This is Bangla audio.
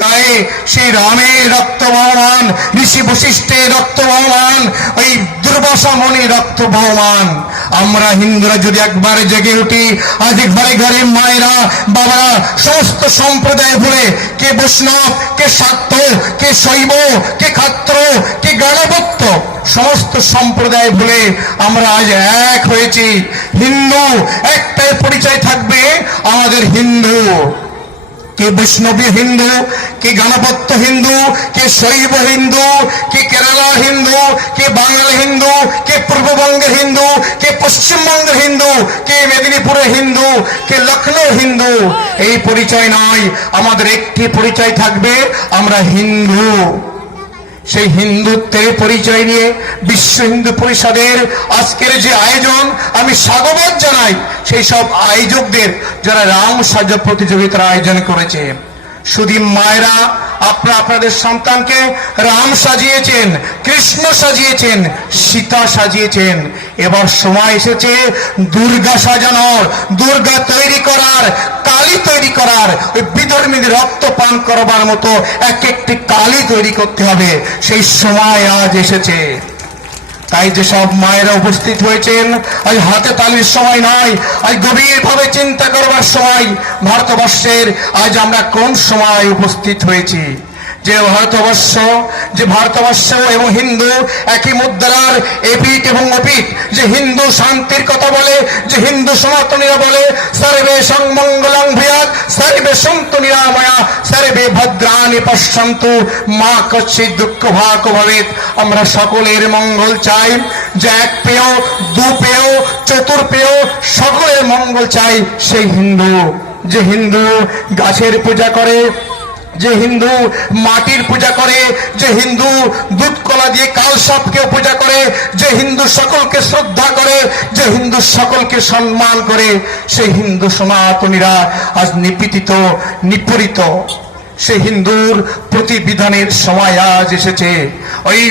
তাই সেই রামের রক্ত বহমান ঋষি বশিষ্ঠের রক্ত বহমান ওই দুর্বাসা মনি রক্ত বহমান আমরা হিন্দুরা যদি জেগে উঠি, আজ ঘরে মায়েরা, বাবারা, সমস্ত সম্প্রদায় কে বৈষ্ণব, কে শাক্ত, কে শৈব, কে খাত্র কে গণভক্ত সমস্ত সম্প্রদায় ভুলে আমরা আজ এক হয়েছি। হিন্দু, একটাই পরিচয় থাকবে আমাদের হিন্দু। কে বৈষ্ণবী হিন্দু, কে গণপত্য হিন্দু, কে শৈব হিন্দু, কে কেরালা হিন্দু, কে বাঙালি হিন্দু, কে পূর্ববঙ্গ হিন্দু, কে পশ্চিমবঙ্গ হিন্দু, কে মেদিনীপুরে হিন্দু, কে লখনৌ হিন্দু। এই পরিচয় নয় আমাদের একটি পরিচয় থাকবে, আমরা হিন্দু। সেই হিন্দুত্বের পরিচয় নিয়ে বিশ্ব হিন্দু পরিষদের আজকের যে আয়োজন, আমি স্বাগত জানাই সেই সব আয়োজকদের যারা রাম সাজ প্রতিযোগিতার আয়োজন করেছে। সুদীপ মায়েরা আপনারা আপনাদের সন্তানকে রাম সাজিয়েছেন, কৃষ্ণ সাজিয়েছেন, সীতা সাজিয়েছেন। এবার সময় এসেছে দুর্গা সাজানোর, দুর্গা তৈরি করার, কালী তৈরি করার, ওই বিধর্মীদের রক্ত পান করবার মতো এক একটি কালী তৈরি করতে হবে। সেই সময় আজ এসেছে। তাই যে সব মায়েরা উপস্থিত হয়েছেন, আজ হাতে তালির সময় নয়, আজ গভীরভাবে চিন্তা করবার সময়, ভারতবর্ষের আজ আমরা কোন সময় উপস্থিত হয়েছি? যে ভারতবর্ষ যে ভারতবর্ষ এবং হিন্দু একই মুদ্রার এপিট এবং অপিট যে হিন্দু শান্তির কথা বলে, যে হিন্দু সনাতনীরা বলে, সর্বে সংমঙ্গলং ভূয়াৎ, সর্বে সন্তু নিরাময়া, সর্বে ভদ্রাণি পশ্যন্তু, মা কচ্ছিৎ দুঃখ ভাগ ভবেত আমরা সকলের মঙ্গল চাই, যে এক পেয়, দু পেয়, চতুর পেয়, সকলের মঙ্গল চাই সেই হিন্দু। যে হিন্দু গাছের পূজা করে যে হিন্দু মাটির পূজা করে, যে হিন্দু দুধ কলা দিয়ে কাল সাপকে পূজা করে, যে হিন্দু সকলকে শ্রদ্ধা করে, যে হিন্দু সকলকে সম্মান করে সে হিন্দু সনাতনীরা আজ নিপীতিত নিপীড়িত। সে হিন্দুর প্রতিবিধানের সময় আজ এসেছে। ওই